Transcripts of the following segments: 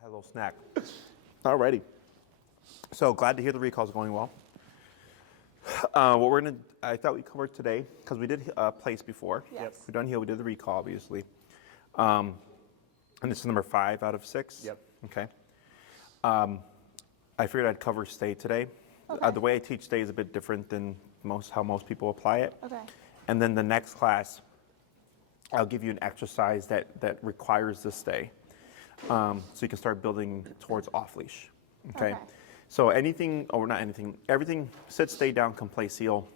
Had a little snack. Alrighty. So glad to hear the recall's going well. I thought we covered today, because we did place before. Yes. We've done heel, we did the recall, obviously. And this is number 5 out of 6. Yep. Okay. I figured I'd cover stay today. Okay. The way I teach stay is a bit different than how most people apply it. Okay. And then the next class, I'll give you an exercise that requires the stay. So you can start building towards off leash. Okay. So anything, or not anything, everything sit, stay down, come, play, seal.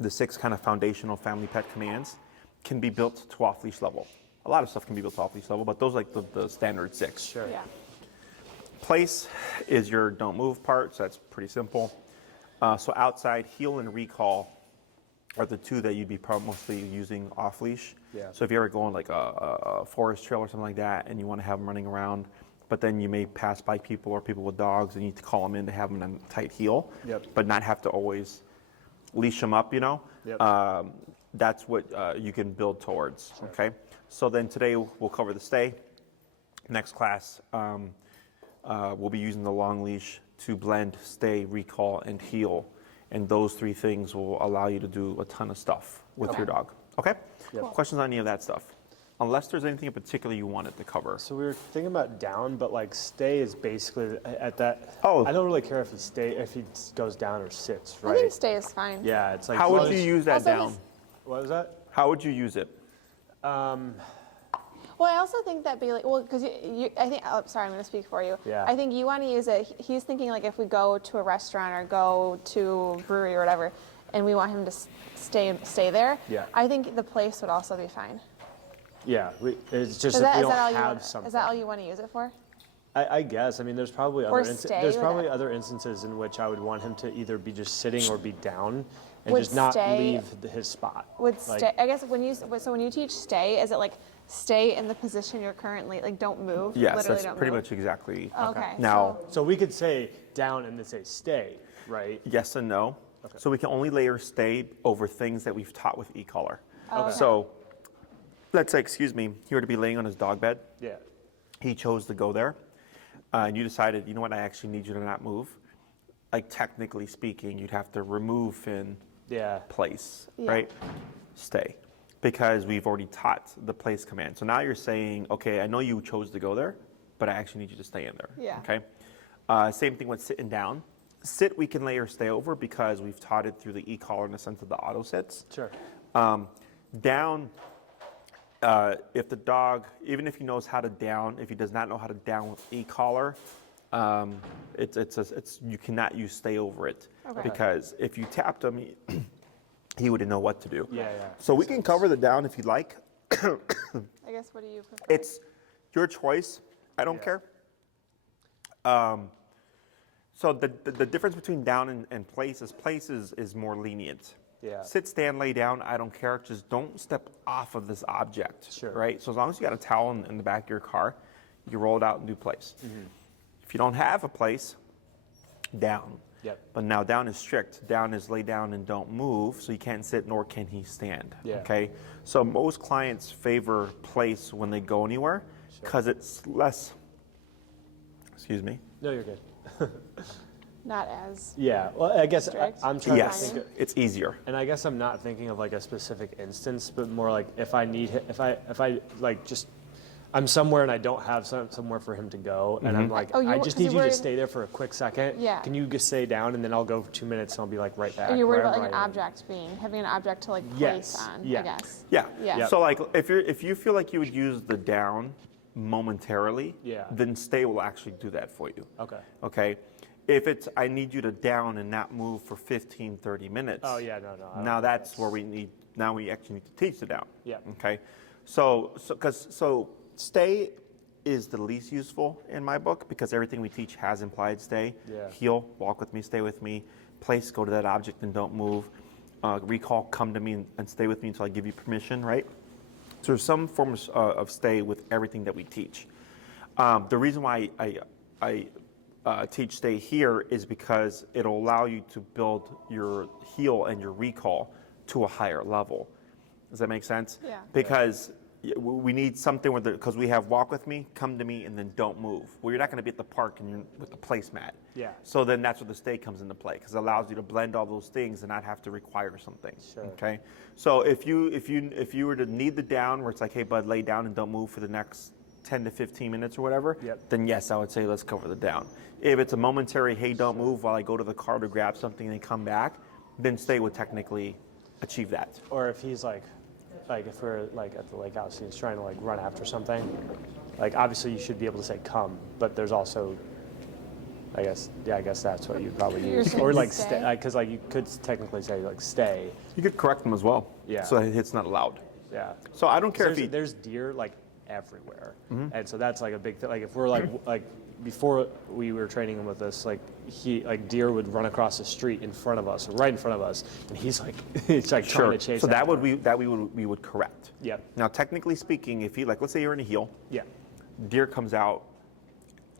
The 6 kind of foundational family pet commands can be built to off leash level. A lot of stuff can be built to off leash level, but those are like the standard 6. Sure. Yeah. Place is your don't move part, so that's pretty simple. So outside, heel and recall are the 2 that you'd be mostly using off leash. Yeah. So if you're ever going like a forest trail or something like that, and you want to have them running around, but then you may pass by people or people with dogs, and you need to call them in to have them in a tight heel, but not have to always leash them up, you know? That's what you can build towards, okay? So then today we'll cover the stay. Next class, we'll be using the long leash to blend stay, recall, and heel. And those 3 things will allow you to do a ton of stuff with your dog. Okay? Cool. Questions on any of that stuff? Unless there's anything in particular you wanted to cover. So we were thinking about down, but like stay is basically at that. Oh. I don't really care if he goes down or sits, right? I think stay is fine. Yeah, it's like. How would you use that Also, down? What was that? How would you use it? Well, I also think that because I think, sorry, I'm going to speak for you. Yeah. I think you want to use it. He's thinking like if we go to a restaurant or go to a brewery or whatever, and we want him to stay there. Yeah. I think the place would also be fine. Yeah, it's just Is if we that don't all you have want? something. Is that all you want to use it for? I guess. I mean, there's probably Or other stay there's with probably it. other instances in which I would want him to either be just sitting or be down and Would just not stay- leave his spot. Would Like, stay? I guess when you teach stay, is it like stay in the position you're currently, like don't move? Yes, Literally that's don't pretty move? much exactly. Okay. Now, So we could say down and then say stay, right? yes and no. Okay. So we can only layer stay over things that we've taught with e-collar. Okay. So let's say, excuse me, he were to be laying on his dog bed. Yeah. He chose to go there, and you decided, you know what, I actually need you to not move. Like technically speaking, you'd have to remove Finn, Yeah. place, Yeah. right? Stay, because we've already taught the place command. So now you're saying, okay, I know you chose to go there, but I actually need you to stay in there. Yeah. Okay. Same thing with sitting down. Sit, we can layer stay over because we've taught it through the e-collar in the sense of the auto sits. Sure. Down, if the dog, even if he knows how to down, if he does not know how to down with e-collar, you cannot use stay over it. Okay. Because if you tapped him, he wouldn't know what to do. Yeah. So we can cover the down if you'd like. I guess what do you prefer? It's your choice. I don't care. So the difference between down and place is more lenient. Yeah. Sit, stand, lay down, I don't care. Just don't step off of this object. Sure. Right? So as long as you got a towel in the back of your car, you roll it out and do place. Mm-hmm. If you don't have a place, down. Yep. But now down is strict. Down is lay down and don't move, so he can't sit nor can he stand. Yeah. Okay? So most clients favor place when they go anywhere because it's less, excuse me. No, you're good. Not as. Yeah. Well, I guess Strict? I'm trying Yes, to think. it's easier. And I guess I'm not thinking of like a specific instance, but more like if I need, if I like just, I'm somewhere and I don't have somewhere for him to go, and I'm like, Oh, I you- just 'cause need you're you to worried- stay there for a quick second. Yeah. Can you just stay down and then I'll go for 2 minutes and I'll be like right back. Are you worried about wherever like an I am. object having an object to like Yes. place on? Yeah. I guess. Yeah. Yeah. So like if you feel like you would use the down momentarily, Yeah. then stay will actually do that for you. Okay. Okay. If it's I need you to down and not move for 15, 30 minutes. Oh yeah, no. I don't Now think that's where we actually need to teach the down. Yeah. Okay. So stay is the least useful in my book because everything we teach has implied stay. Yeah. Heel, walk with me, stay with me. Place, go to that object and don't move. Recall, come to me and stay with me until I give you permission, right? So there's some forms of stay with everything that we teach. The reason why I teach stay here is because it'll allow you to build your heel and your recall to a higher level. Does that make sense? Yeah. Because we need something where because we have walk with me, come to me, and then don't move. Well, you're not going to be at the park and you're with the placemat. Yeah. So then that's where the stay comes into play because it allows you to blend all those things and not have to require something. Sure. Okay. So if you were to need the down where it's like, hey bud, lay down and don't move for the next 10 to 15 minutes or whatever, then yes, I would say let's cover the down. If it's a momentary, hey, don't move while I go to the car to grab something and come back, then stay would technically achieve that. Or if he's like if we're like at the lake house and he's trying to like run after something, like obviously you should be able to say come, but there's also, I guess that's what you'd probably use. Or like stay, because like you could technically say like stay. You could correct them as well. Yeah. So it's not allowed. Yeah. So I don't care if there's deer like everywhere, and so that's like a big thing. Like if we're like before we were training him with this, like deer would run across the street in front of us, right in front of us, and he's like trying to chase. So we would correct. Yeah. Now technically speaking, if he let's say you're in a heel, deer comes out.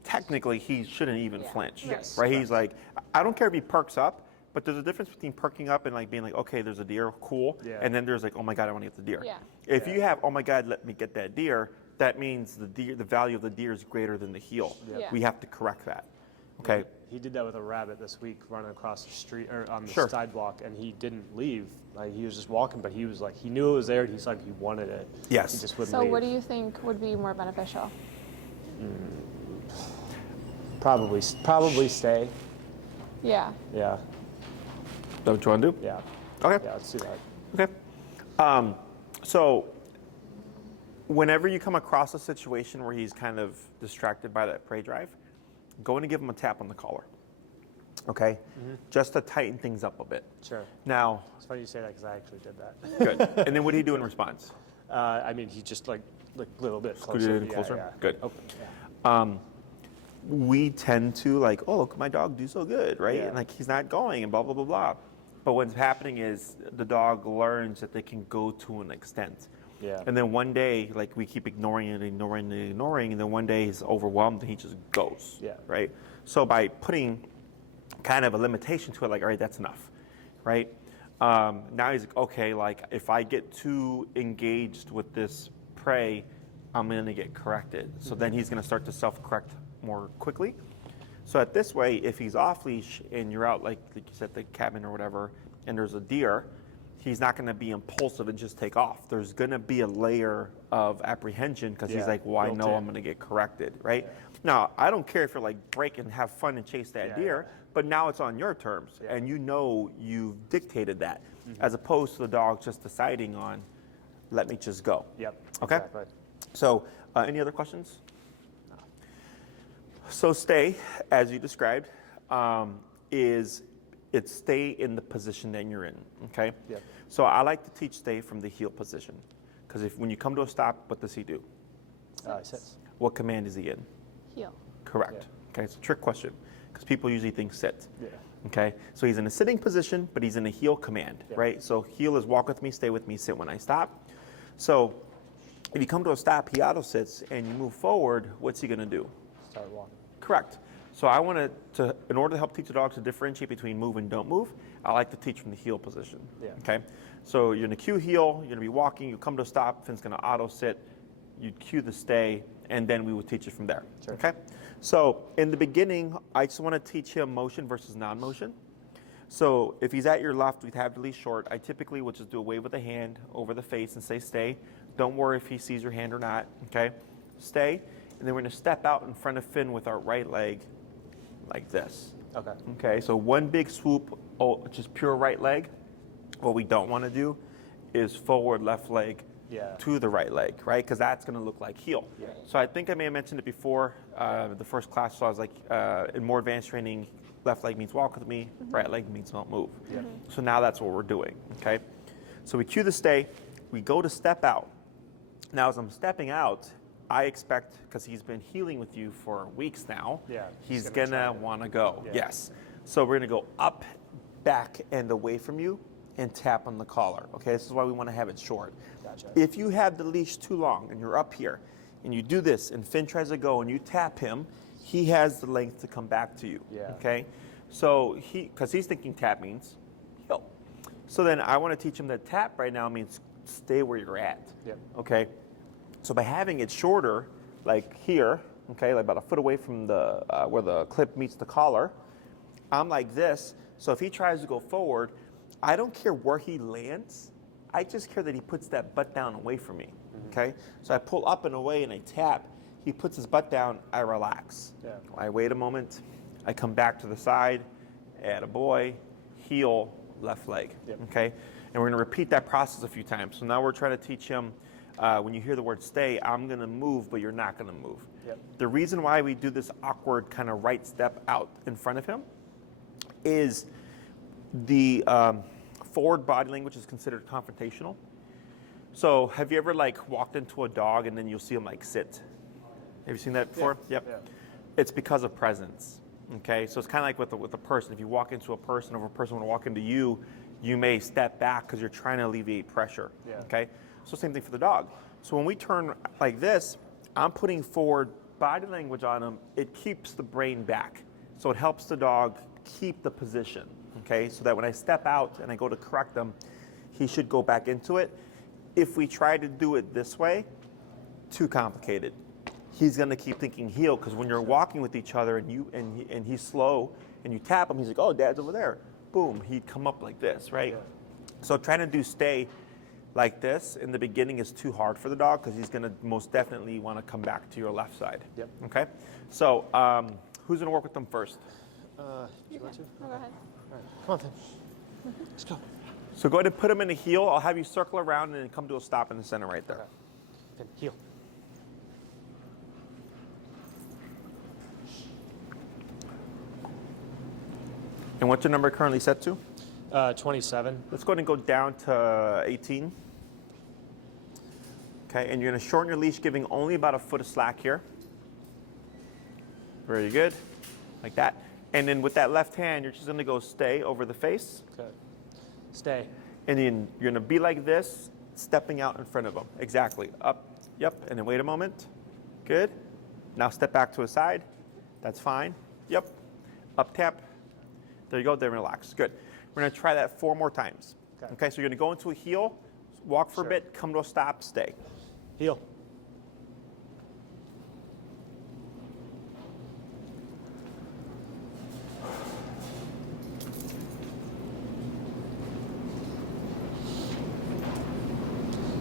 Technically, he shouldn't even flinch. Yes. Right. He's like, I don't care if he perks up, but there's a difference between perking up and like being like, okay, there's a deer, cool, and then there's like, oh my god, I want to get the deer. Yeah. If you have, oh my god, let me get that deer, that means the value of the deer is greater than the heel. Yeah. We have to correct that. Okay. He did that with a rabbit this week, running across the street or on the sidewalk, and he didn't leave. Like he was just walking, but he was like, he knew it was there, and he's like, he wanted it. Yes. He just wouldn't So leave. what do you think would be more beneficial? Probably stay. Yeah. Yeah. Is that what you want to do? Yeah. Okay. Yeah, let's do that. Okay. So whenever you come across a situation where he's kind of distracted by that prey drive, go in and give him a tap on the collar. Okay? Just to tighten things up a bit. Sure. Now. It's funny you say that because I actually did that. Good. And then what do you do in response? I mean, he just like a little bit closer. Scoot it in closer? Yeah. Good. Open. Yeah. We tend to like, oh, look, my dog do so good, right? Yeah. And like he's not going and blah, blah, blah, blah. But what's happening is the dog learns that they can go to an extent. Yeah. And then one day, like we keep ignoring and ignoring and ignoring, and then one day he's overwhelmed and he just goes. Yeah. Right? So by putting kind of a limitation to it, like, all right, that's enough. Right? Now he's like, okay, like if I get too engaged with this prey, I'm gonna get corrected. So then he's gonna start to self-correct more quickly. So at this way, if he's off leash and you're out like you said, the cabin or whatever, and there's a deer, he's not going to be impulsive and just take off. There's going to be a layer of apprehension because he's like, well, I know I'm going to get corrected, right? Now, I don't care if you're like break and have fun and chase that deer, but now it's on your terms, and you know you've dictated that, as opposed to the dog just deciding on, let me just go. Yep. Okay. Exactly. So, any other questions? So stay, as you described, it's stay in the position that you're in, okay? Yep. So I like to teach stay from the heel position, because when you come to a stop, what does he do? He sits. What command is he in? Heel. Correct. Okay, it's a trick question, because people usually think sit. Yeah. Okay, so he's in a sitting position, but he's in a heel command, right? So heel is walk with me, stay with me, sit when I stop. So if you come to a stop, he auto sits, and you move forward, what's he gonna do? Start walking. Correct. So I want to, in order to help teach the dogs to differentiate between move and don't move, I like to teach from the heel position. Yeah. Okay. So you're in a cue heel, you're gonna be walking, you come to a stop, Finn's gonna auto sit, you cue the stay, and then we would teach it from there. Sure. Okay. So in the beginning, I just want to teach him motion versus non-motion. So if he's at your left, we'd have the leash short. I typically would just do a wave with the hand over the face and say stay. Don't worry if he sees your hand or not. Okay. Stay. And then we're going to step out in front of Finn with our right leg like this. Okay. Okay, so one big swoop, just pure right leg. What we don't want to do is forward left leg to the right leg, right? Because that's going to look like heel. Yeah. So I think I may have mentioned it before, the first class. So I was like, in more advanced training, left leg means walk with me, right leg means don't move. Yeah. So now that's what we're doing, okay? So we cue the stay, we go to step out. Now as I'm stepping out, I expect, because he's been healing with you for weeks now, he's gonna want to go. Yeah. Yes. So we're gonna go up, back, and away from you, and tap on the collar. Okay, this is why we want to have it short. Gotcha. If you have the leash too long and you're up here, and you do this, and Finn tries to go, and you tap him, he has the length to come back to you. Yeah. Okay. So because he's thinking tap means heel. So then I want to teach him that tap right now means stay where you're at. Yep. Okay. So by having it shorter, like here, okay, like about a foot away from the where the clip meets the collar, I'm like this. So if he tries to go forward, I don't care where he lands. I just care that he puts that butt down away from me, okay? So I pull up and away and I tap. He puts his butt down, I relax. Yeah. I wait a moment. I come back to the side, attaboy, heel, left leg, okay? And we're gonna repeat that process a few times. So now we're trying to teach him, when you hear the word stay, I'm gonna move, but you're not gonna move. The reason why we do this awkward kind of right step out in front of him is the forward body language is considered confrontational. So have you ever like walked into a dog and then you'll see him like sit? Have you seen that before? Yep. Yeah. It's because of presence. Okay, so it's kind of like with a person. If you walk into a person or a person will walk into you, you may step back because you're trying to alleviate pressure. Okay, so same thing for the dog. So when we turn like this, I'm putting forward body language on him. It keeps the brain back. So it helps the dog keep the position. Okay, so that when I step out and I go to correct him, he should go back into it. If we try to do it this way, too complicated. He's gonna keep thinking heel, because when you're walking with each other and he's slow and you tap him, he's like, oh, Dad's over there. Boom, he'd come up like this, right? So trying to do stay like this in the beginning is too hard for the dog, because he's gonna most definitely wanna come back to your left side. Okay, so who's gonna work with them first? You want to? Oh, go ahead. All right, come on, Finn. Let's go. So go ahead and put him in a heel. I'll have you circle around and then come to a stop in the center right there. Okay. Finn, heel. And what's your number currently set to? 27. Let's go ahead and go down to 18. Okay, and you're gonna shorten your leash, giving only about a foot of slack here. Very good, like that. And then with that left hand, you're just gonna go stay over the face. Okay. Stay. And then you're gonna be like this, stepping out in front of him. Exactly, up, yep, and then wait a moment. Good. Now step back to a side. That's fine. Yep, up tap. There you go, then relax, good. We're gonna try that 4 more times. Okay, so you're gonna go into a heel, walk for a bit, come to a stop, stay. Heel.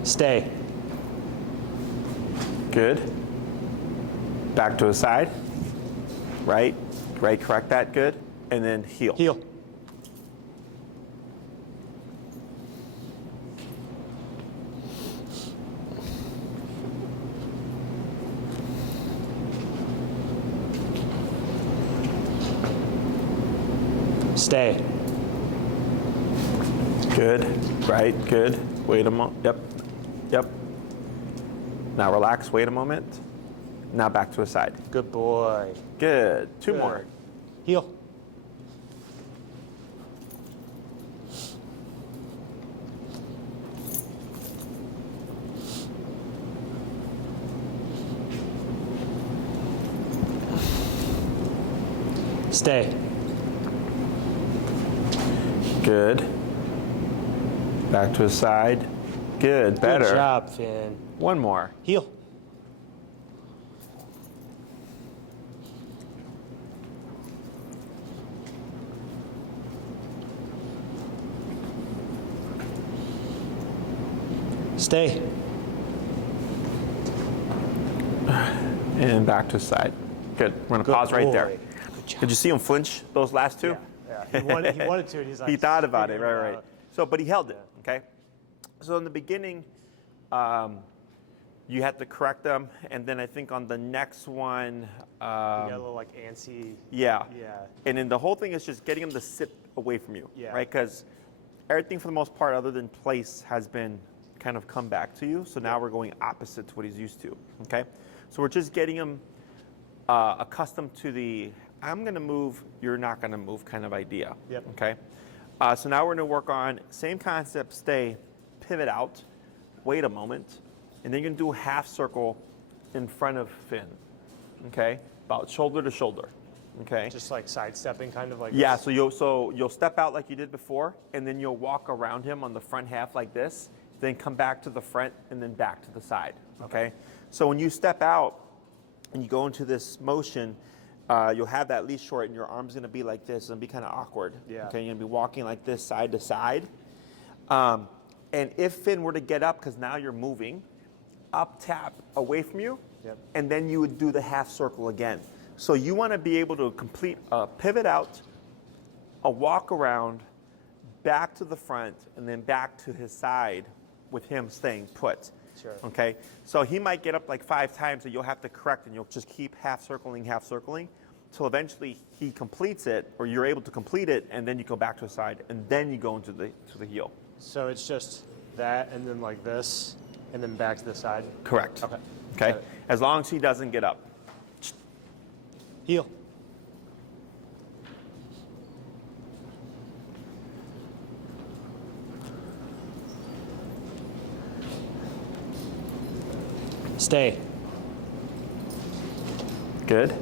Stay. Good. Back to the side. Right, right, correct that, good. And then heel. Heel. Stay. Good, right, good. Wait a moment, yep, yep. Now relax, wait a moment. Now back to a side. Good boy. Good, 2 Good. more. Heel. Stay. Good. Back to the side. Good, better. Good job, Finn. 1 more. Heel. Stay. And back to the side. Good. We're gonna Good pause right there. boy. Good job. Did you see him flinch those last 2? Yeah. He wanted to, and he's like, He thought about it, figuring right. out. So, but he held it, okay? So in the beginning, you had to correct them, and then I think on the next one, You got a little like antsy. yeah. Yeah. And then the whole thing is just getting him to sit away from you, Yeah. right? Because everything for the most part, other than place, has been kind of come back to you. So now we're going opposite to what he's used to, okay? So we're just getting him accustomed to the I'm gonna move, you're not gonna move kind of idea, Yep. okay? So now we're gonna work on, same concept, stay, pivot out, wait a moment, and then you're gonna do a half circle in front of Finn, okay? About shoulder to shoulder, okay? Just like sidestepping, kind of like. Yeah, this. so you'll step out like you did before, and then you'll walk around him on the front half like this. then come back to the front, and then back to the side, okay? So when you step out and you go into this motion, you'll have that leash short and your arm's gonna be like this and be kind of awkward. Yeah. Okay, you're gonna be walking like this side to side. And if Finn were to get up, because now you're moving, up tap away from you, and then you would do the half circle again. So you wanna be able to complete a pivot out, a walk around, back to the front, and then back to his side with him staying put. Sure. Okay, so he might get up like 5 times, and you'll have to correct, and you'll just keep half circling, till eventually he completes it, or you're able to complete it, and then you go back to the side, and then you go into the heel. So it's just that, and then like this, and then back to the side? Correct. Okay. Okay, Got it. as long as he doesn't get up. Heel. Stay. Good.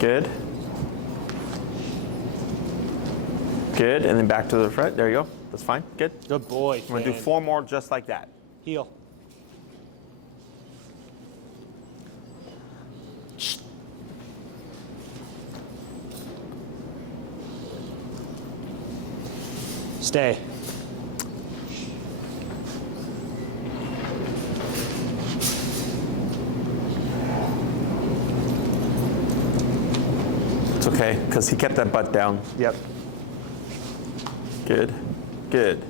Good. Good, and then back to the front. There you go. That's fine. Good. Good boy. We're gonna do 4 more just like that. Heel. Stay. It's okay, because he kept that butt down. Yep. Good. Good.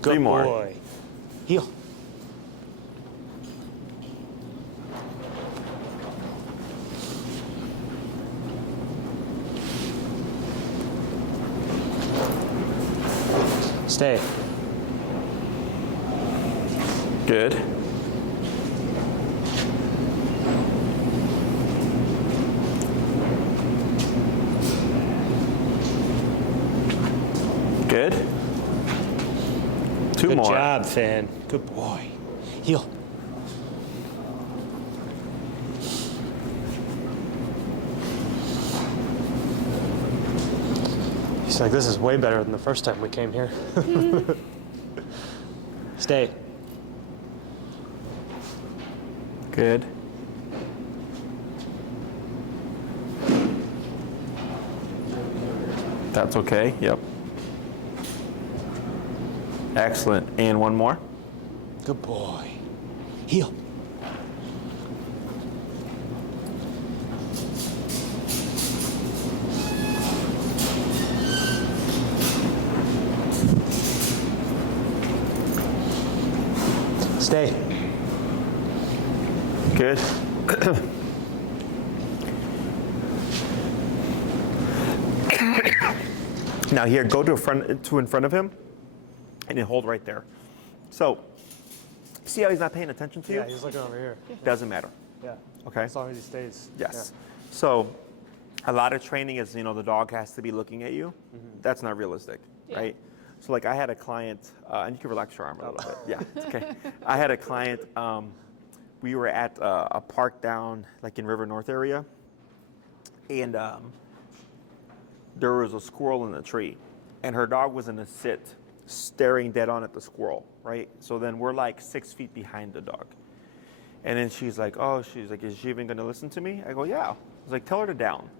Good 3 more. boy. Heel. Stay. Good. Good. 2 Good more. job, Finn. Good boy. Heel. He's like, this is way better than the first time we came here. Stay. Good. That's okay. Yep. Excellent. And 1 more. Good boy. Heel. Stay. Good. Now here, go to in front of him, and then hold right there. So, see how he's not paying attention to you? Yeah, he's looking over here. Doesn't matter. Yeah. Okay. As long as he stays. Yes. So, a lot of training is, the dog has to be looking at you. That's not realistic, right? So, like, I had a client, and you can relax your arm a little bit. Yeah, it's okay. I had a client. We were at a park down, like in River North area, and there was a squirrel in the tree, and her dog was in a sit, staring dead on at the squirrel, right? So then we're like 6 feet behind the dog. And then she's like, is she even gonna listen to me? I go, yeah. I was like, tell her to down.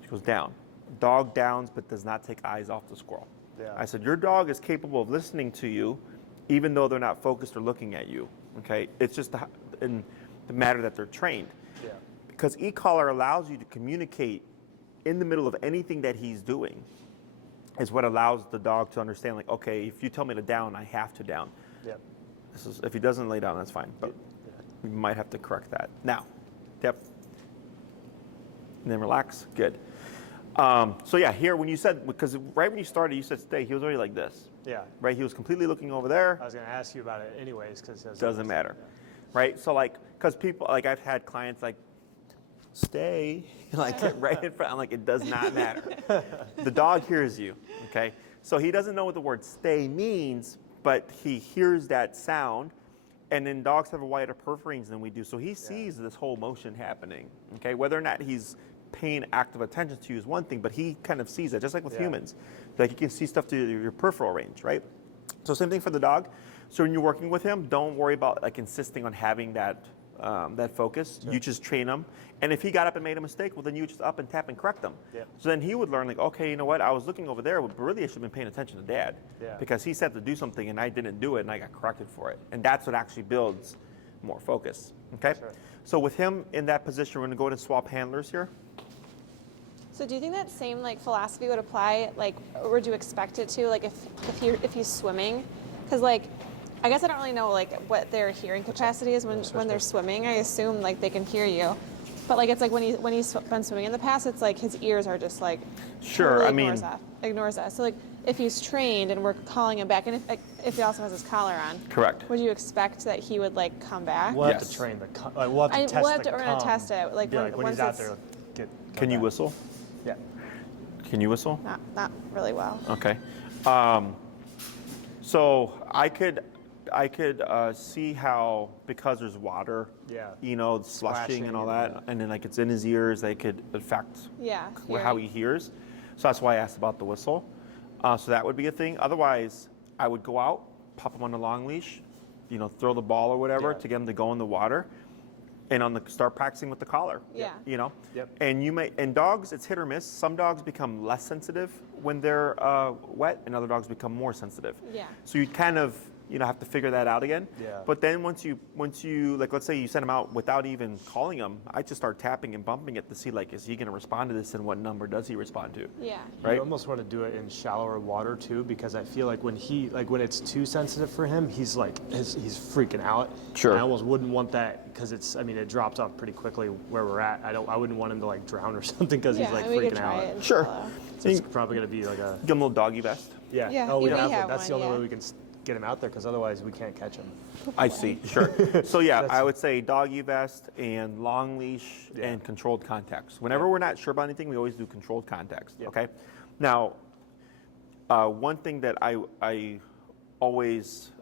She goes, down. Dog downs, but does not take eyes off the squirrel. Yeah. I said, your dog is capable of listening to you, even though they're not focused or looking at you, okay? It's just in the matter that they're trained. Yeah. Because e-collar allows you to communicate in the middle of anything that he's doing, is what allows the dog to understand, like, okay, if you tell me to down, I have to down. Yep. If he doesn't lay down, that's fine, but we might have to correct that. Now, yep. And then relax, good. So yeah, here when you said, because right when you started, you said stay, he was already like this. Yeah. Right, he was completely looking over there. I was going to ask you about it anyways, because it Doesn't matter, right? So like, because people, like I've had clients like, stay, like right in front, I'm like, it does not matter. The dog hears you, okay? So he doesn't know what the word stay means, but he hears that sound, and then dogs have a wider peripheral range than we do, so he sees this whole motion happening, okay? Whether or not he's paying active attention to you is one thing, but he kind of sees it, just like with humans. Like you can see stuff through your peripheral range, right? So same thing for the dog. So when you're working with him, don't worry about like insisting on having that focus. Sure. You just train him. And if he got up and made a mistake, well, then you just up and tap and correct him. Yeah. So then he would learn like, okay, you know what? I was looking over there, but really I should have been paying attention to Dad. Yeah. Because he said to do something and I didn't do it and I got corrected for it. And that's what actually builds more focus. Okay. Sure. So with him in that position, we're going to go to swap handlers here. So do you think that same like philosophy would apply, like, or would you expect it to, like if he's swimming? Because like, I guess I don't really know like what their hearing capacity is when they're swimming. I assume like they can hear you, but like it's like when he's been swimming in the past, it's like his ears are just like sure. Totally ignores us. So like if he's trained and we're calling him back, and if he also has his collar on, correct. Would you expect that he would like come back? We'll have to train we'll have to test we'll have to, we're gonna test it. Like when he's out there, can you whistle? Yeah. Can you whistle? Not really well. Okay. So I could see how, because there's water, you know, slushing and all that, and then like it's in his ears, they could affect how he hears. So that's why I asked about the whistle. So that would be a thing. Otherwise, I would go out, pop him on the long leash, you know, throw the ball or whatever to get him to go in the water, and start practicing with the collar. Yeah. You know. Yep. And dogs, it's hit or miss. Some dogs become less sensitive when they're wet, and other dogs become more sensitive. Yeah. So you kind of have to figure that out again. Yeah. But then once you like, let's say you send him out without even calling him, I just start tapping and bumping it to see like, is he going to respond to this, and what number does he respond to? Yeah. Right. You almost want to do it in shallower water too, because I feel like when it's too sensitive for him, he's freaking out. Sure. And I almost wouldn't want that, because it drops off pretty quickly where we're at. I wouldn't want him to like drown or something because he's like freaking out. Sure. So it's probably going to be like a give him a little doggy vest. Yeah. Oh, we have that's the only way we can get him out there, because otherwise we can't catch him. I see. Sure. So yeah, I would say doggy vest and long leash and controlled contacts. Whenever we're not sure about anything, we always do controlled contacts. Yep. Okay. Now, one thing that I always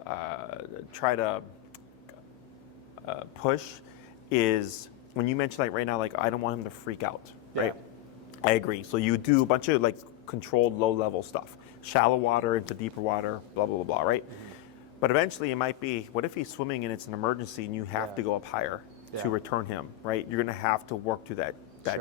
try to push is when you mention like right now, like I don't want him to freak out. Right. I agree. So you do a bunch of like controlled low level stuff. Shallow water into deeper water, blah, blah, blah, blah, right? Mm-hmm. But eventually it might be, what if he's swimming and it's an emergency and you have to go up higher to return him, right? You're going to have to work through that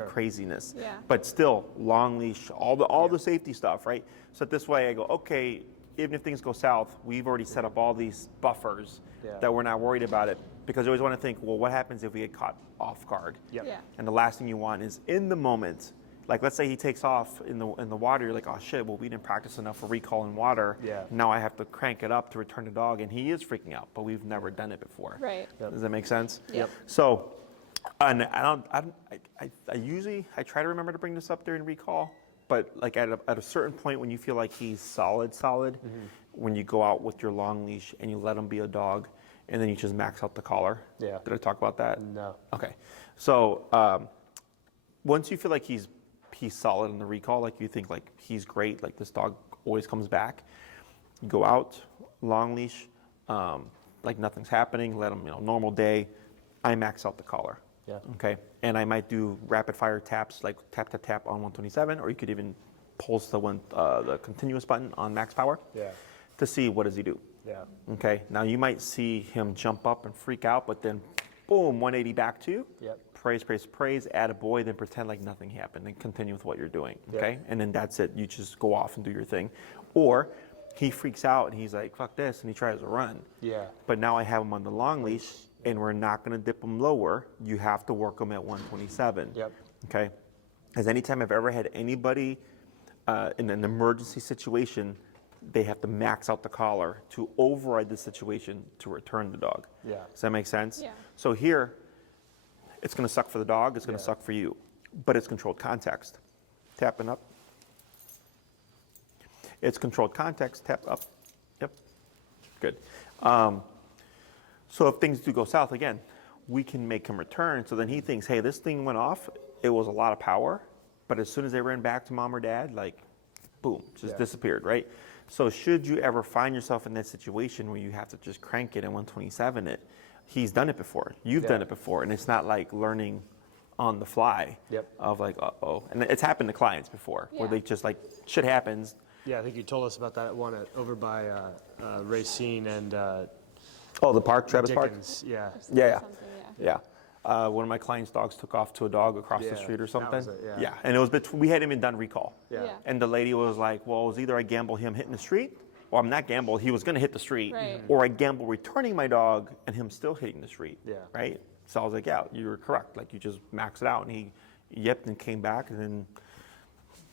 craziness. Yeah. But still, long leash, all the safety stuff, right? So this way I go, okay, even if things go south, we've already set up all these buffers that we're not worried about it. Because you always want to think, well, what happens if we get caught off guard? Yep. Yeah. And the last thing you want is in the moment, like let's say he takes off in the water, you're like, oh shit, well we didn't practice enough for recall in water. Yeah. Now I have to crank it up to return the dog, and he is freaking out, but we've never done it before. Right. Yep. Does that make sense? Yep. So, and I usually try to remember to bring this up during recall, but like at a certain point when you feel like he's solid, when you go out with your long leash and you let him be a dog, and then you just max out the collar. Yeah. Did I talk about that? No. Okay. So once you feel like he's solid in the recall, like you think like he's great, like this dog always comes back, you go out, long leash, like nothing's happening, let him, normal day, I max out the collar. Yeah. Okay. And I might do rapid fire taps, like tap, tap, tap on 127, or you could even pulse the continuous button on max power to see what does he do. Yeah. Okay. Now you might see him jump up and freak out, but then boom, 180 back to you. Yep. Praise, add a boy, then pretend like nothing happened and continue with what you're doing, okay? Yep. And then that's it. You just go off and do your thing. Or he freaks out and he's like, fuck this, and he tries to run. Yeah. But now I have him on the long leash, and we're not going to dip him lower. You have to work him at 127. Yep. Okay? Because anytime I've ever had anybody in an emergency situation, they have to max out the collar to override the situation to return the dog. Yeah. Does that make sense? Yeah. So here, it's going to suck for the dog, it's going to suck for you, but it's controlled context. Tapping up. It's controlled context, tap up. Yep, good. So if things do go south, again, we can make him return, so then he thinks, hey, this thing went off, it was a lot of power, but as soon as they ran back to mom or dad, like, boom, just disappeared, right? So should you ever find yourself in that situation where you have to just crank it and 127 it, he's done it before. You've done it before, and it's not like learning on the fly of like, uh-oh. And it's happened to clients before where they just like, shit happens. Yeah, I think you told us about that one over by Racine and Oh, the park, Travis Park? Dickens. Yeah. Yeah. Something, Yeah. One of my client's dogs took off to a dog across the Yeah, street or that something. was it, yeah. And it was we hadn't even done recall. Yeah. Yeah. And the lady was like, well, it was either I gamble him hitting the street, or I'm not gamble, he was going to hit the street, Right. or I gamble returning my dog and him still hitting the street. Yeah. Right? So I was like, yeah, you were correct. Like, you just maxed it out, and he yipped and came back, and then,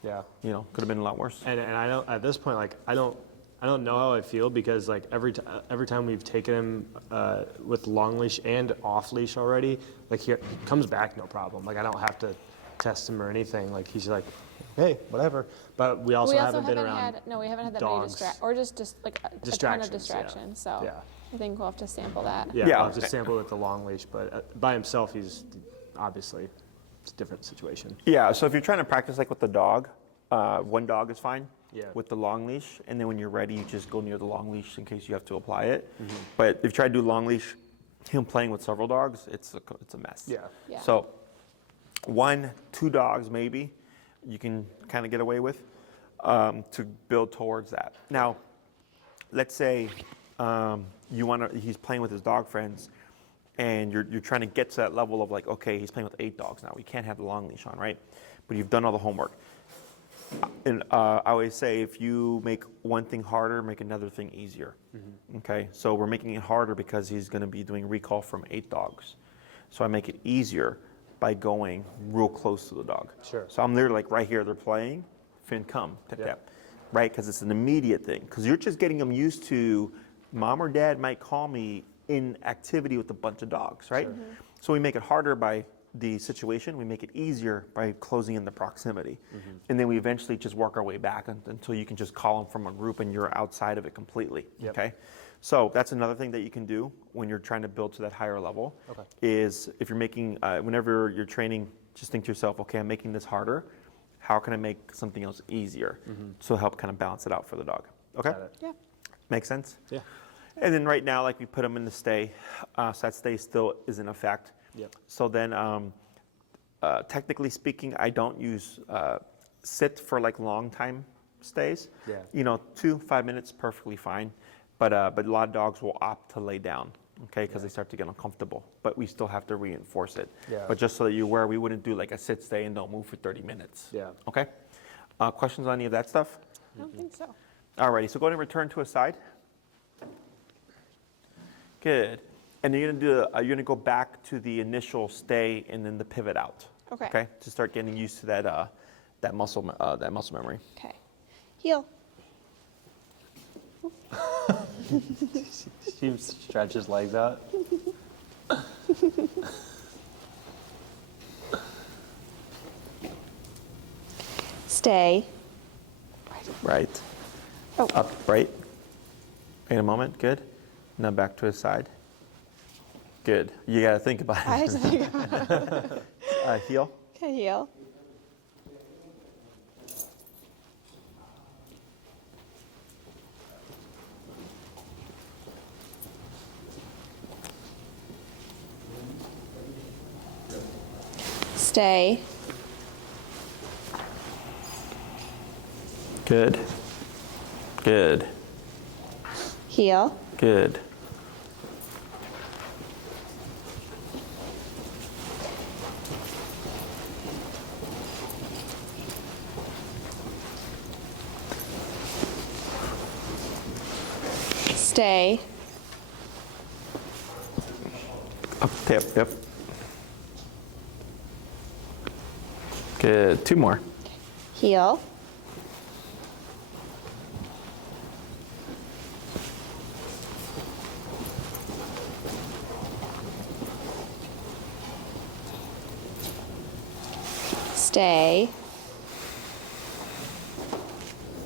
Yeah. could have been a lot worse. And I don't at this point, like I don't know how I feel because like every time we've taken him with long leash and off leash already, like he comes back no problem. Like I don't have to test him or anything. Like he's like, hey, whatever. But we also haven't been around. we haven't had that dogs. many or just like a ton of Distractions, yeah. distractions. So Yeah. I think we'll have to sample that. Yeah, Yeah. I'll just sample with the long leash, but by himself, he's obviously it's a different situation. Yeah, so if you're trying to practice like with the dog, one dog is fine Yeah. with the long leash, and then when you're ready, you just go near the long leash in case you have to apply it. But if you try to do long leash, him playing with several dogs, it's a mess. Yeah. Yeah. So 1, 2 dogs maybe you can kind of get away with to build towards that. Now, let's say he's playing with his dog friends, and you're trying to get to that level of like, okay, he's playing with 8 dogs now. We can't have the long leash on, right? But you've done all the homework. And I always say, if you make one thing harder, make another thing easier. Okay, so we're making it harder because he's going to be doing recall from 8 dogs. So I make it easier by going real close to the dog. Sure. So I'm literally like right here, they're playing, Finn, come, tap, Yeah. tap, right? Because it's an immediate thing. Because you're just getting them used to, mom or dad might call me in activity with a bunch of dogs, right? So we make it harder by the situation, we make it easier by closing in the proximity. And then we eventually just work our way back until you can just call them from a group and you're outside of it completely, Yep. okay? So that's another thing that you can do when you're trying to build to that higher level, Okay. is if you're making, whenever you're training, just think to yourself, okay, I'm making this harder, how can I make something else easier? So help kind of balance it out for the dog, okay? Got it. Yeah. Make sense? Yeah. And then right now, like we put them in the stay, so that stay still is in effect. Yep. So then, technically speaking, I don't use sit for like long time stays. Yeah. 2, 5 minutes, perfectly fine. But a lot of dogs will opt to lay down, okay, because they start to get uncomfortable. But we still have to reinforce it. Yeah. But just so that you're aware, we wouldn't do like a sit stay and don't move for 30 minutes. Yeah. Okay. Questions on any of that stuff? I don't think so. Alrighty, so go ahead and return to a side. Good. And you're gonna go back to the initial stay and then the pivot out. Okay. Okay. To start getting used to that muscle memory. Okay. Heel. He stretch his legs out. Stay. Right. Oh. Up. Right. Wait a moment. Good. Now back to his side. Good. You gotta think about it. I have to think about it. Heel. Okay, heel. Stay. Good. Good. Heel. Good. Stay. Up, tap, yep. Good. 2 more. Heel. Stay.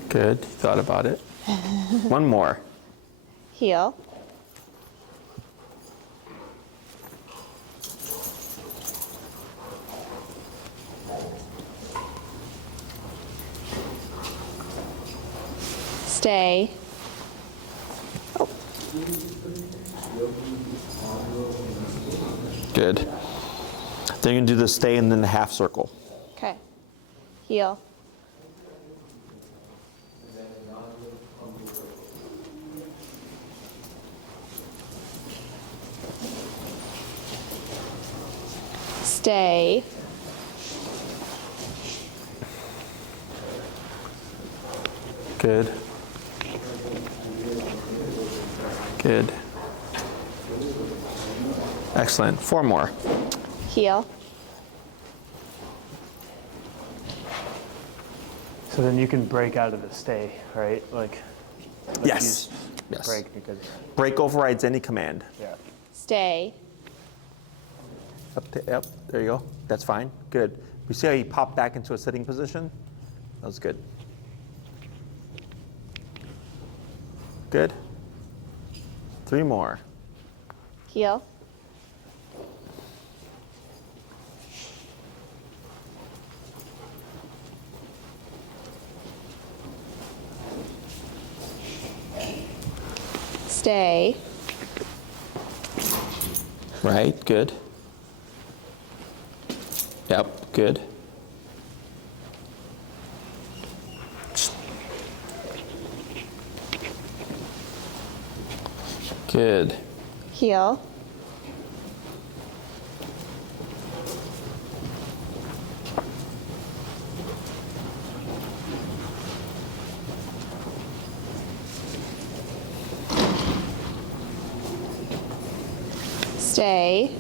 Good. You thought about it. 1 more. Heel. Stay. Good. Then you're gonna do the stay and then the half circle. Okay. Heel. Stay. Good. Good. Excellent. 4 more. Heel. So then you can break out of the stay, right? Like Yes. use Yes. break because Break overrides any command. yeah. Stay. Yep, there you go. That's fine. Good. You see how he popped back into a sitting position? That was good. Good. 3 more. Heel. Stay. Right, good. Yep, good. Good. Heel. Stay.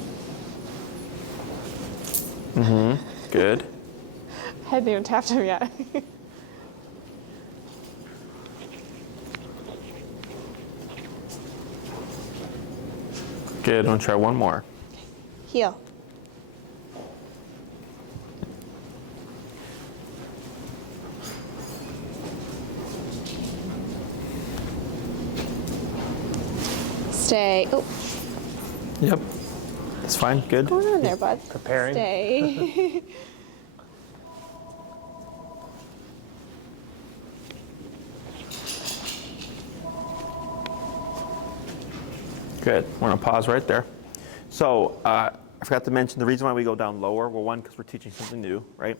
Good. I hadn't even tapped him yet. Good. I'm gonna try 1 more. Heel. Stay. Oh, Yep. That's fine. Good. what's going on there, bud? Preparing. Stay. Good. We're gonna pause right there. So I forgot to mention the reason why we go down lower. Well, one, because we're teaching something new, right?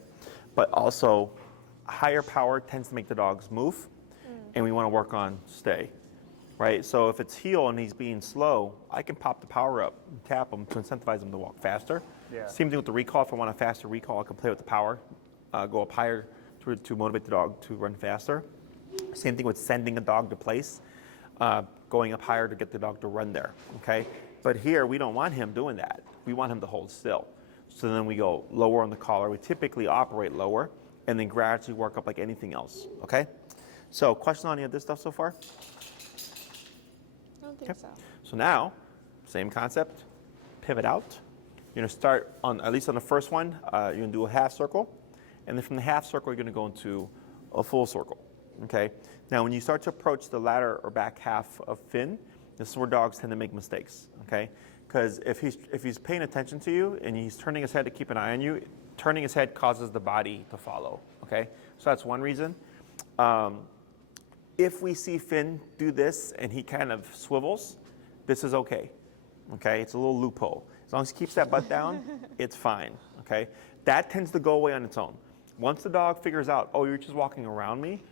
But also, higher power tends to make the dogs move, and we want to work on stay, right? So if it's heel and he's being slow, I can pop the power up and tap him to incentivize him to walk faster. Yeah. Same thing with the recall. If I want a faster recall, I can play with the power, go up higher to motivate the dog to run faster. Same thing with sending a dog to place, going up higher to get the dog to run there, okay? But here, we don't want him doing that. We want him to hold still. So then we go lower on the collar. We typically operate lower and then gradually work up like anything else, okay? So question on any of this stuff so far? I don't think so. So now, same concept, pivot out. You're gonna start on, at least on the first one, you're gonna do a half circle. And then from the half circle, you're gonna go into a full circle, okay? Now, when you start to approach the latter or back half of Finn, this is where dogs tend to make mistakes, okay? Because if he's paying attention to you and he's turning his head to keep an eye on you, turning his head causes the body to follow, okay? So that's one reason. If we see Finn do this and he kind of swivels, this is okay, okay? It's a little loophole. As long as he keeps that butt down, it's fine, okay? That tends to go away on its own. Once the dog figures out, oh, you're just walking around me,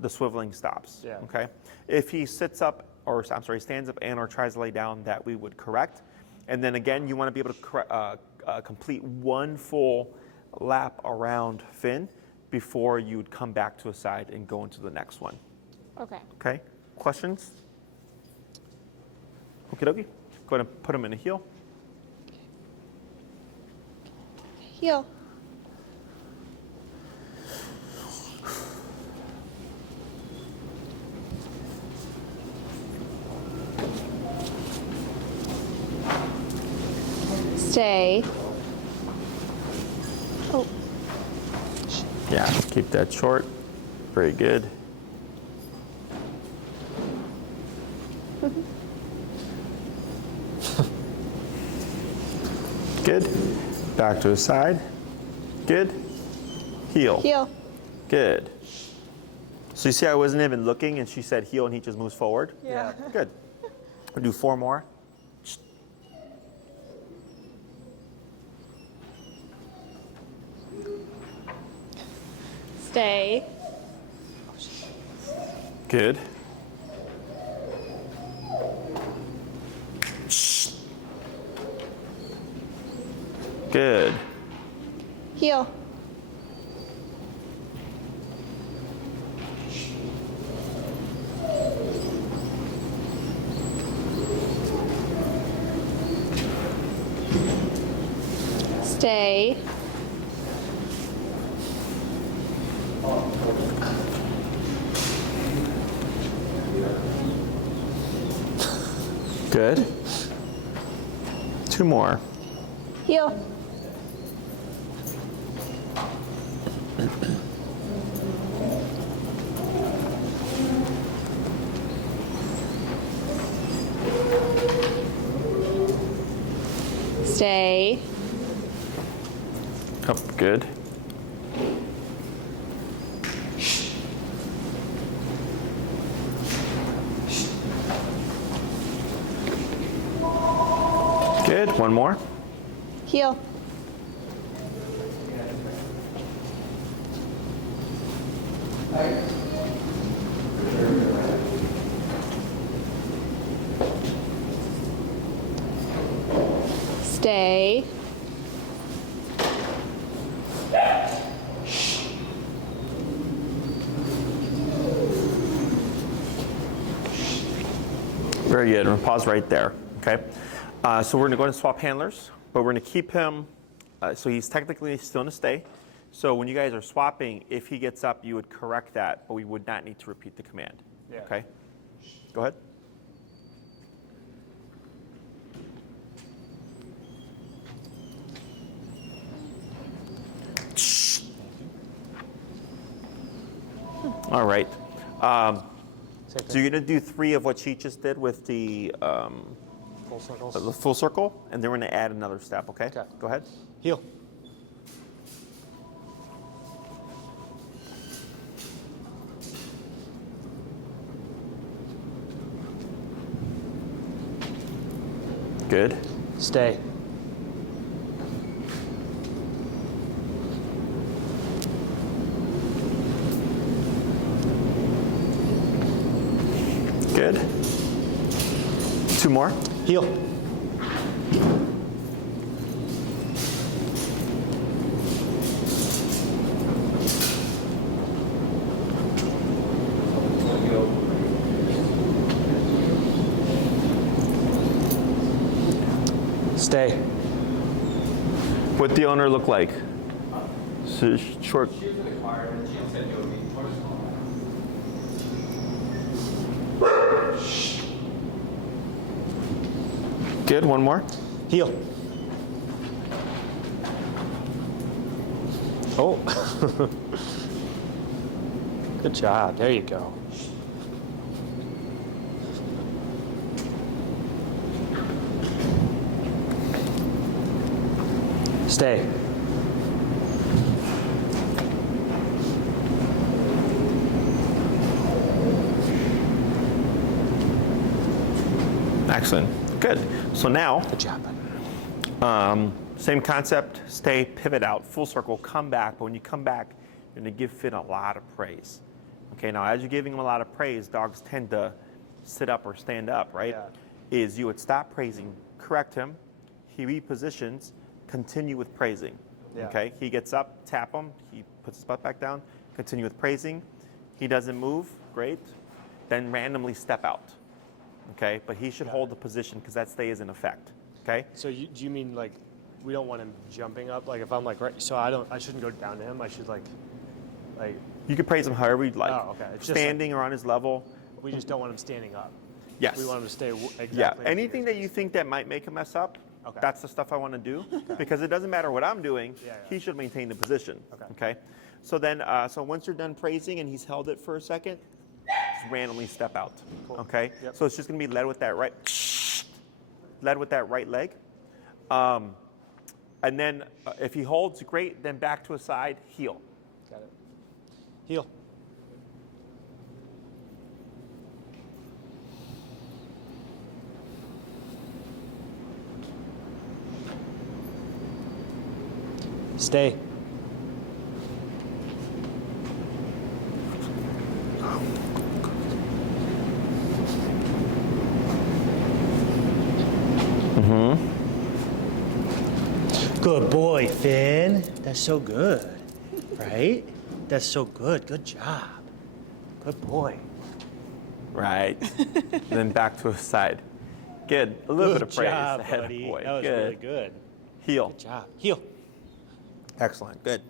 the swiveling stops, Yeah. okay? If he sits up, or I'm sorry, stands up and or tries to lay down, that we would correct. And then again, you want to be able to complete 1 full lap around Finn before you would come back to a side and go into the next one. Okay. Okay? Questions? Okie dokie. Go ahead and put him in a heel. Heel. Stay. Oh. Yeah, keep that short. Very good. Good. Back to his side. Good. Heel. Heel. Good. So you see I wasn't even looking and she said heel and he just moves forward? Yeah. Good. We'll do 4 more. Stay. Good. Good. Heel. Stay. Good. 2 more. Heel. Stay. Up, good. Good, 1 more. Heel. Stay. Very good. We're gonna pause right there. Okay. So we're going to swap handlers, but we're going to keep him. So he's technically still in a stay. So when you guys are swapping, if he gets up, you would correct that, but we would not need to repeat the command. Yeah. Okay. Go ahead. All right. So you're going to do 3 of what she just did with the Full circles. full circle, and then we're going to add another step, okay? Okay. Go ahead. Heel. Good. Stay. Good. 2 more. Heel. Stay. What'd the owner look like? So short. Good. 1 more. Heel. Oh. Good job. There you go. Stay. Excellent. Good. So now, Good job. same concept, stay, pivot out, full circle, come back. But when you come back, you're going to give Finn a lot of praise. Okay, now as you're giving him a lot of praise, dogs tend to sit up or stand up, right? Yeah. Is you would stop praising, correct him, he repositions, continue with praising. Yeah. Okay, he gets up, tap him, he puts his butt back down, continue with praising. He doesn't move, great. Then randomly step out. Okay, but he should hold the position because that stay is in effect. Okay. So do you mean like we don't want him jumping up? Like if I'm like right, so I shouldn't go down to him. I should like. You can praise him however you'd like. Oh, okay. It's just standing or on his level. We just don't want him standing up. Yes. We want him to stay exactly. Yeah. as Anything he that is. you think that might make him mess up, Okay. that's the stuff I want to do because it doesn't matter what I'm doing. Yeah. He should maintain the position. Okay. Okay. So then, so once you're done praising and he's held it for a second, just randomly step out. Cool. Okay. Yep. So it's just going to be led with that right leg. And then if he holds, great. Then back to a side, heel. Got it. Heel. Stay. Good boy, Finn. That's so good, right? That's so good. Good job. Good boy. Right. Then back to his side. Good. A little bit of praise. Job, Ahead, buddy. boy. That was Good. really good. Heel. Good job. Heel. Excellent. Good.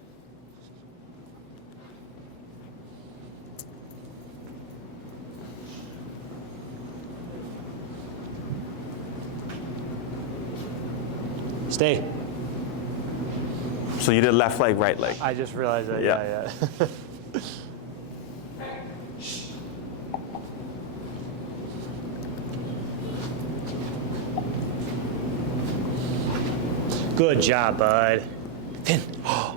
Stay. So you did left leg, right leg. I just realized that. Yeah. Yeah. Good job, bud. Finn. Oh,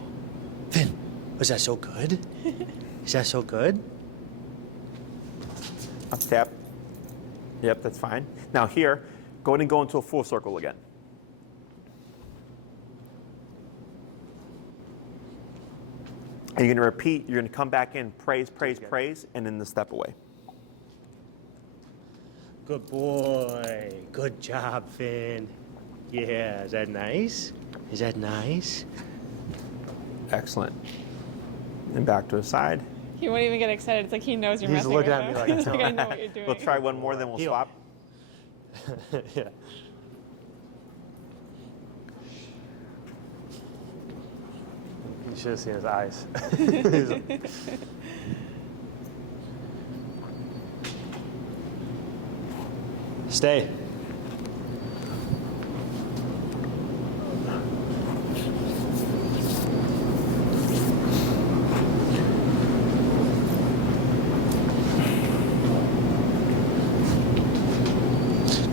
Finn. Was that so good? Is that so good? Up tap. Yep, that's fine. Now here, go ahead and go into a full circle again. And you're going to repeat, you're going to come back in, praise, praise, praise, and then the step away. Good boy. Good job, Finn. Yeah, is that nice? Is that nice? Excellent. And back to his side. He won't even get excited. It's like he knows you're He's messing looking with at him. me like, He's like, I no. know what you're doing. We'll try one more, then we'll Heel. swap. Yeah. You should have seen his eyes. Stay.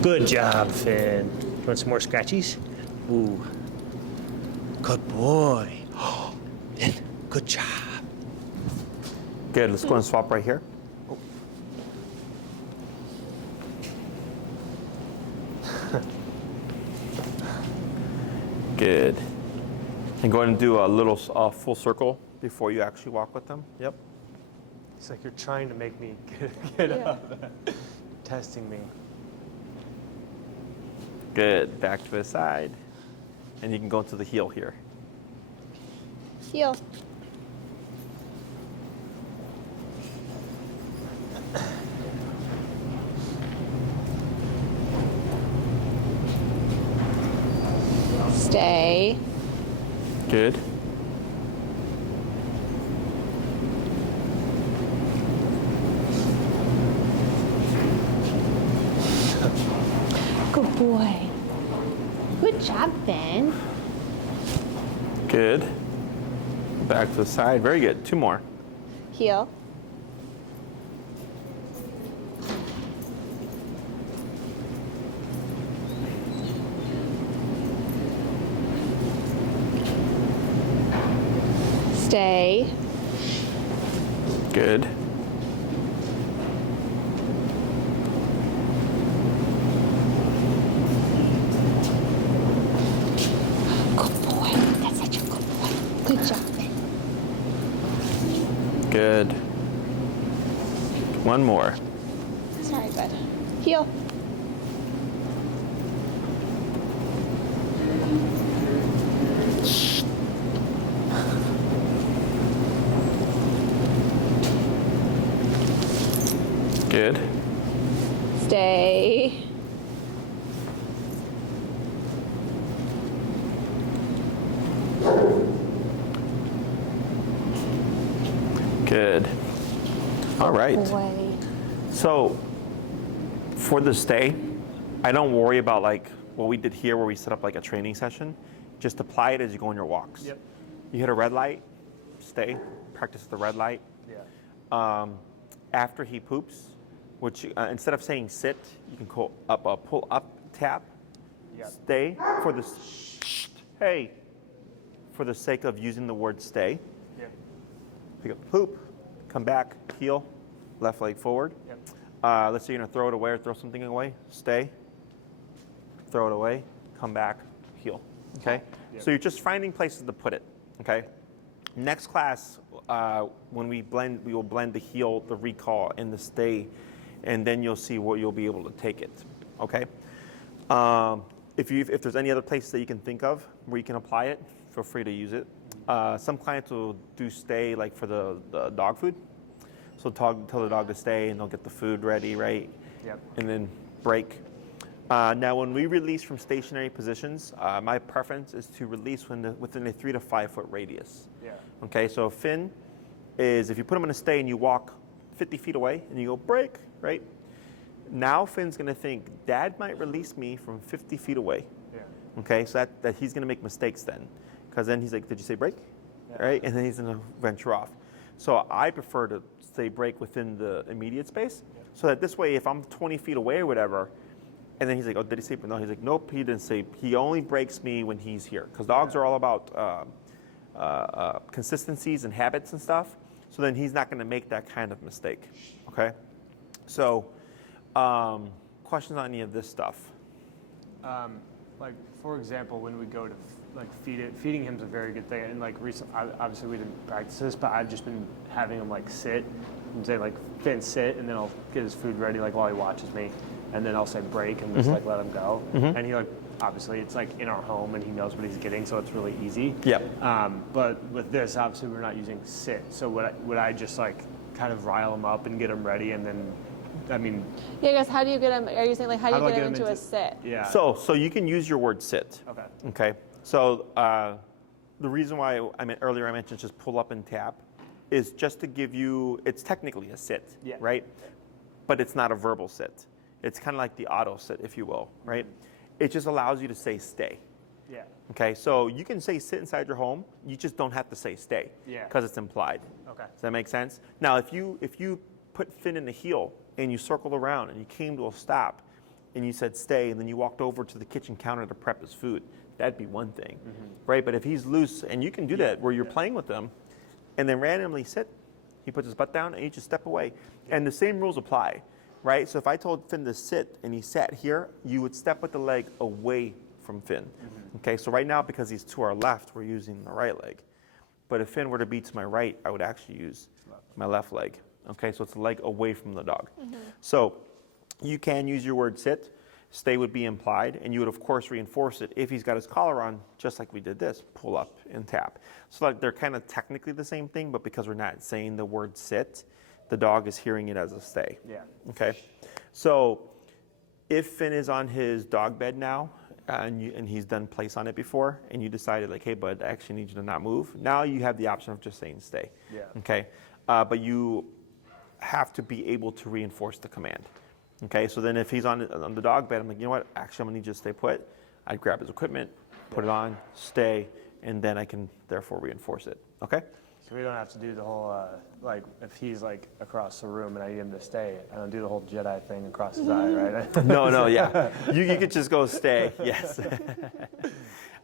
Good job, Finn. You want some more scratchies? Ooh. Good boy. Oh, Finn, good job. Good. Let's go and swap right here. Good. And go ahead and do a little full circle before you actually walk with them. Yep. It's like you're trying to make me get Yeah. up. Testing me. Good. Back to the side. And you can go into the heel here. Heel. Stay. Good. Good boy. Good job, Ben. Good. Back to the side. Very good. Two more. Heel. Stay. Good. Good boy. That's such a good boy. Good job, Ben. Good. One more. Sorry, bud. Heel. Good. Stay. Good. All right. Boy. So for the stay, I don't worry about like what we did here where we set up like a training session. Just apply it as you go on your walks. Yep. You hit a red light, stay, practice the red light. Yeah. After he poops, which instead of saying sit, you can pull up, tap, Yep. stay for the, hey, for the sake of using the word stay. Yep. Pick up poop, come back, heel, left leg forward. Yep. Let's say you're gonna throw it away or throw something away, stay, throw it away, come back, heel, okay? Yep. So you're just finding places to put it, okay? Next class, when we will blend the heel, the recall, and the stay, and then you'll see where you'll be able to take it, okay? if there's any other places that you can think of where you can apply it, feel free to use it. Some clients will do stay like for the dog food. So tell the dog to stay and they'll get the food ready, right? Yep. And then break. Now when we release from stationary positions, my preference is to release within a 3 to 5 foot radius. Yeah. Okay, so Finn is, if you put him in a stay and you walk 50 feet away and you go break, right? Now Finn's gonna think, Dad might release me from 50 feet away. Yeah. Okay, so that he's gonna make mistakes then. Because then he's like, did you say break? Yeah. Right, and then he's gonna venture off. So I prefer to say break within the immediate space, so that this way, if I'm 20 feet away or whatever, and then he's like, oh, did he say? No, he's like, nope, he didn't say. He only breaks me when he's here. Because dogs are all about consistencies and habits and stuff. So then he's not gonna make that kind of mistake, okay? So, questions on any of this stuff? Like, for example, when we go to feeding him's a very good thing. And like recently, obviously we didn't practice this, but I've just been having him like sit and say like, Finn, sit, and then I'll get his food ready like while he watches me, and then I'll say break and just like let him go. And he like, obviously it's like in our home and he knows what he's getting, so it's really easy. Yeah. But with this, obviously we're not using sit. So would I just like kind of rile him up and get him ready, and then, I mean. Yeah, I guess how do you get him? Are you saying like how do you get him into a sit? Yeah. So you can use your word sit. Okay. Okay. So the reason why earlier I mentioned just pull up and tap is just to give you, it's technically a sit, right? But it's not a verbal sit. It's kind of like the auto sit, if you will, right? It just allows you to say stay. Yeah. Okay, so you can say sit inside your home, you just don't have to say stay. Yeah. Because it's implied. Okay. Does that make sense? Now, if you put Finn in the heel and you circled around and you came to a stop and you said stay, and then you walked over to the kitchen counter to prep his food, that'd be one thing, right? But if he's loose, and you can do that where you're playing with him, and then randomly sit, he puts his butt down, and you just step away. And the same rules apply, right? So if I told Finn to sit, and he sat here, you would step with the leg away from Finn. Okay, so right now, because he's to our left, we're using the right leg. But if Finn were to be to my right, I would actually use my left leg. Okay, so it's the leg away from the dog. So you can use your word sit. Stay would be implied, and you would of course reinforce it if he's got his collar on, just like we did this, pull up and tap. So like they're kind of technically the same thing, but because we're not saying the word sit, the dog is hearing it as a stay. Yeah. Okay. So if Finn is on his dog bed now, and he's done place on it before, and you decided like, hey bud, I actually need you to not move, now you have the option of just saying stay. Yeah. Okay. But you have to be able to reinforce the command. Okay, so then if he's on the dog bed, I'm like, you know what, actually I'm gonna need you to stay put. I'd grab his equipment, put it on, stay, and then I can therefore reinforce it, okay? So we don't have to do the whole, like, if he's like across the room and I need him to stay, I don't do the whole Jedi thing across his eye, right? No, yeah. You could just go stay, yes.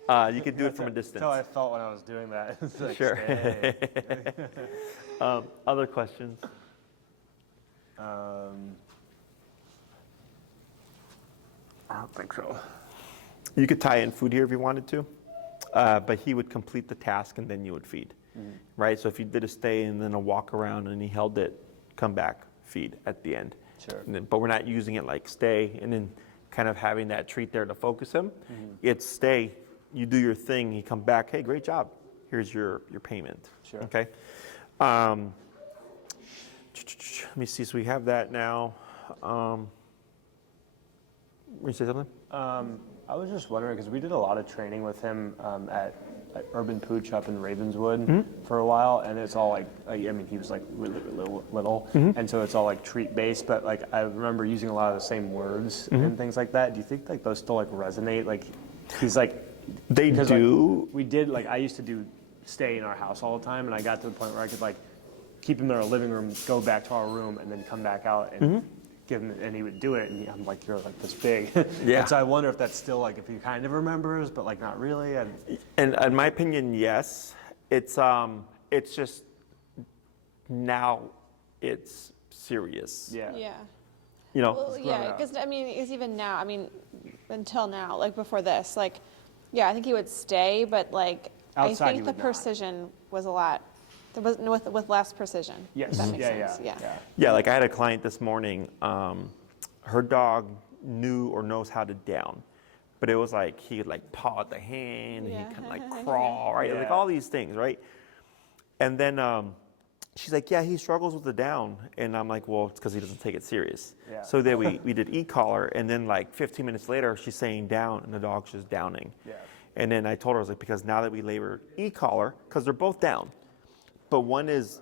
You could do it from a distance. That's how I felt when I was doing that. It's like, Sure. stay. Other questions? I don't think so. You could tie in food here if you wanted to, but he would complete the task and then you would feed, right? So if you did a stay and then a walk around and he held it, come back, feed at the end. Sure. And then, but we're not using it like stay and then kind of having that treat there to focus him. It's stay, you do your thing, you come back, hey, great job. Here's your payment. Sure. Okay. Let me see. So we have that now. Were you say something? I was just wondering, because we did a lot of training with him at Urban Pooch up in Ravenswood for a while, and it's all like I mean, he was like really little, and so it's all like treat based, but like I remember using a lot of the same words and things like that. Do you think like those still like resonate? Like he's like, They do. Like, we did, like I used to do stay in our house all the time, and I got to the point where I could like keep him in our living room, go back to our room, and then come back out and give him, and he would do it, and I'm like, you're like this big. Yeah. And so I wonder if that's still like, if he kind of remembers, but like not really. And in my opinion, yes. It's just now it's serious. Yeah. Yeah. You know. Well, yeah, because I mean, it's even now. I mean, until now, like before this, like, yeah, I think he would stay, but like, Outside I he think the would not. precision was a lot. There was with less precision. Yes. If that makes Yeah, sense. yeah. Yeah, like I had a client this morning. Her dog knew or knows how to down. but it was like he would like paw at the hand, and Yeah. he kind of like crawl, right? Like Yeah. all these things, right? And then she's like, yeah, he struggles with the down. And I'm like, well, it's because he doesn't take it serious. Yeah. So then we did e-collar, and then like 15 minutes later, she's saying down, and the dog's just downing. Yeah. And then I told her, I was like, because now that we labor e-collar, because they're both down, but one is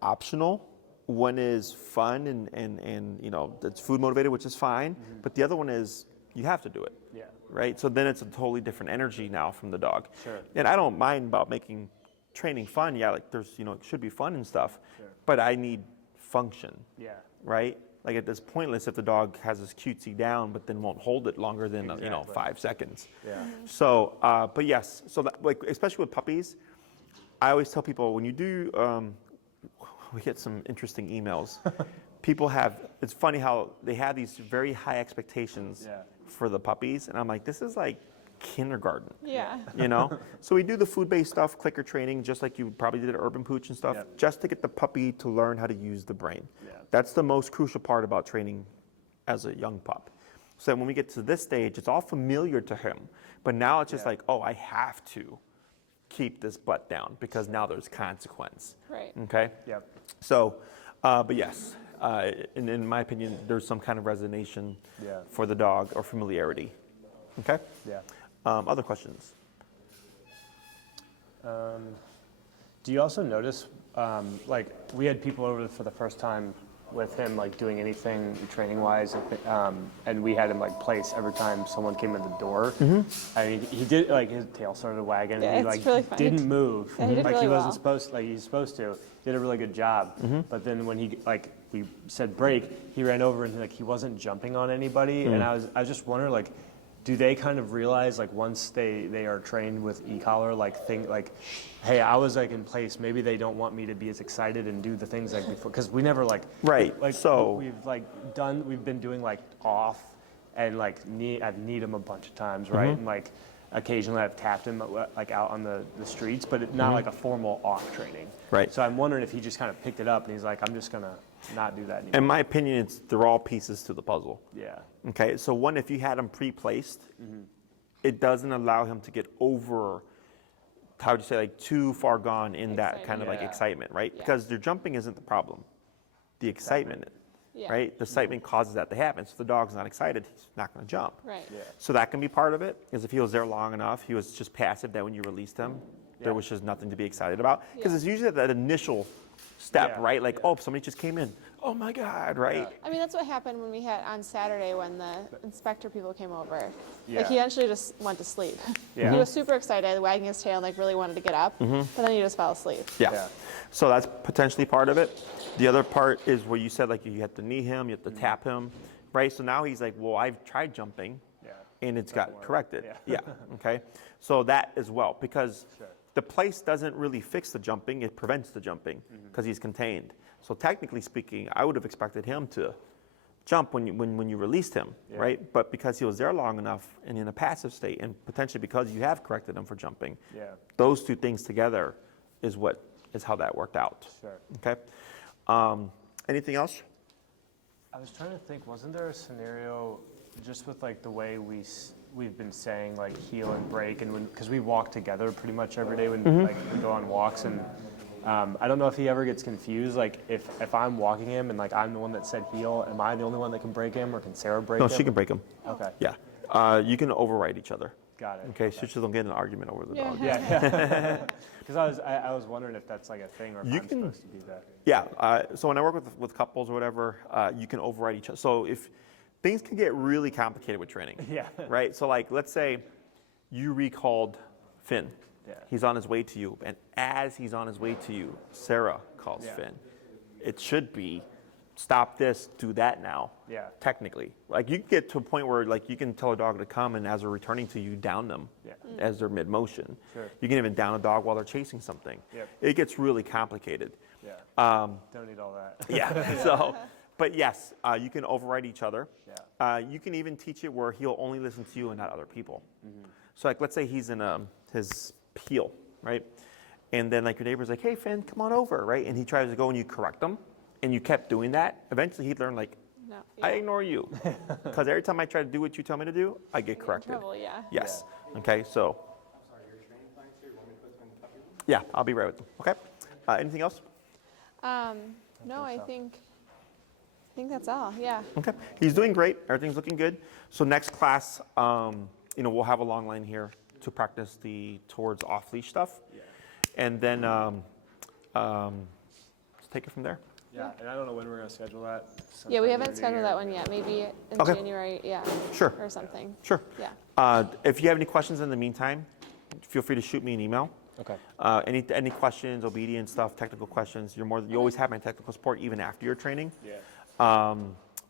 optional, one is fun and you know, it's food motivated, which is fine, but the other one is you have to do it. Yeah. Right? So then it's a totally different energy now from the dog. Sure. And I don't mind about making training fun. Yeah, like there's, you know, it should be fun and stuff, Sure. but I need function, Yeah. right? Like it's pointless if the dog has this cutesy down, but then won't hold it longer than, you know, Exactly. 5 seconds. Yeah. So, but yes, so that, like, especially with puppies, I always tell people when you do, we get some interesting emails. People have, it's funny how they have these very high expectations Yeah. for the puppies. And I'm like, this is like kindergarten, Yeah. you know? So we do the food-based stuff, clicker training, just like you probably did at Urban Pooch and stuff, Yep. just to get the puppy to learn how to use the brain. Yeah. That's the most crucial part about training as a young pup. So when we get to this stage, it's all familiar to him. But now it's just Yeah. like, oh, I have to keep this butt down because now there's consequence. Right. Okay? Yep. So, but yes, in my opinion, there's some kind of resignation Yeah. for the dog or familiarity. Okay? Yeah. Other questions? Do you also notice, like, we had people over for the first time with him, like, doing anything training-wise, and we had him, like, place every time someone came in the door. I mean, he did, like, his tail started wagging, Yeah, and he, it's like, really funny. didn't move. Yeah, he did like, really he wasn't well. supposed, like, he's supposed to. Did a really good job. But then when he, like, we said break, he ran over and, like, he wasn't jumping on anybody, and I was just wondering, like, do they kind of realize, like, once they are trained with e-collar, like, hey, I was, like, in place, maybe they don't want me to be as excited and do the things like before, because we never, like, Right, like, so- we've been doing, like, off, and, like, I've kneed him a bunch of times, right, and, like, occasionally I've tapped him, like, out on the streets, but not like a formal off training. Right. So I'm wondering if he just kind of picked it up, and he's like, I'm just gonna not do that anymore. In my opinion, they're all pieces to the puzzle. Yeah. Okay, so one, if you had him pre-placed, it doesn't allow him to get over, how would you say, like too far gone in that kind of like Yeah. excitement, right? Yeah. Because their jumping isn't the problem, the excitement, Yeah. right? The excitement causes that to happen. So if the dog's not excited, he's not going to jump. Right. Yeah. So that can be part of it, is if he was there long enough, he was just passive, that when you released him, Yeah. there was just nothing to be excited about. Because Yeah. it's usually that initial step, Yeah, right? Like, yeah. oh, somebody just came in. Oh my God, right? I mean, that's what happened when we had on Saturday when the inspector people came over. Yeah. Like, he eventually just went to sleep. Yeah. He was super excited, wagging his tail, and, like, really wanted to get up, but then he just fell asleep. Yeah. Yeah. So that's potentially part of it. The other part is where you said like you have to knee him, you have to tap him, right? So now he's like, well, I've tried jumping, Yeah. and it's got work. corrected. Yeah. Okay. So that as well, because Sure. the place doesn't really fix the jumping; it prevents the jumping because he's contained. So technically speaking, I would have expected him to jump when you released him, Yeah. right? But because he was there long enough and in a passive state, and potentially because you have corrected him for jumping, Yeah. those two things together is how that worked out. Sure. Okay. Anything else? I was trying to think, wasn't there a scenario just with like the way we've been saying like heel and break, and because we walk together pretty much every day when like we go on walks, and I don't know if he ever gets confused, like if I'm walking him and like I'm the one that said heel, am I the only one that can break him, or can Sarah break No, him? she can break them. Okay. Yeah. You can override each other. Got it. Okay, so you just don't get in an argument over the Yeah. dog. Yeah. Because I was wondering if that's like a thing, or if You I'm can- supposed to do that. Yeah. So when I work with couples or whatever, you can override each other. So if things can get really complicated with training. Yeah. Right. So like, let's say you recalled Finn. Yeah. He's on his way to you, and as he's on his way to you, Sarah calls Yeah. Finn. It should be, stop this, do that now. Yeah. Technically, like you can get to a point where like you can tell a dog to come, and as they're returning to you, down them. Yeah. As they're mid motion. Sure. You can even down a dog while they're chasing something. Yep. It gets really complicated. Yeah. Don't need all that. Yeah. So, but yes, you can override each other. Yeah. You can even teach it where he'll only listen to you and not other people. So like, let's say he's in his heel, right? And then like your neighbor's like, hey Finn, come on over, right? And he tries to go and you correct him, and you kept doing that. Eventually he'd learn like, No. I yeah. ignore you. Because every time I try to do what you tell me to do, I get Get in corrected. trouble, yeah. Yes. Okay, so. Yeah, I'll be right with them. Okay. Anything else? No, I think that's all. Yeah. Okay. He's doing great. Everything's looking good. So next class, we'll have a long line here to practice the towards off leash stuff, and then let's take it from there. Yeah, and I don't know when we're gonna schedule that. Yeah, we Sometime haven't during the scheduled year. that one yet. Maybe in Okay. January, yeah. Sure. Or something. Sure. Yeah. If you have any questions in the meantime, feel free to shoot me an email. Okay. Any questions, obedience stuff, technical questions, you always have my technical support even after your training. Yeah.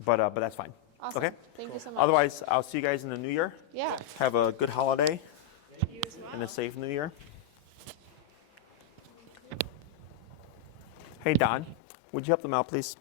But that's fine. Awesome. Okay. Thank you so much. Otherwise, I'll see you guys in the new year. Yeah. Have a good holiday You as well. and a safe new year. Hey Don, would you help them out, please?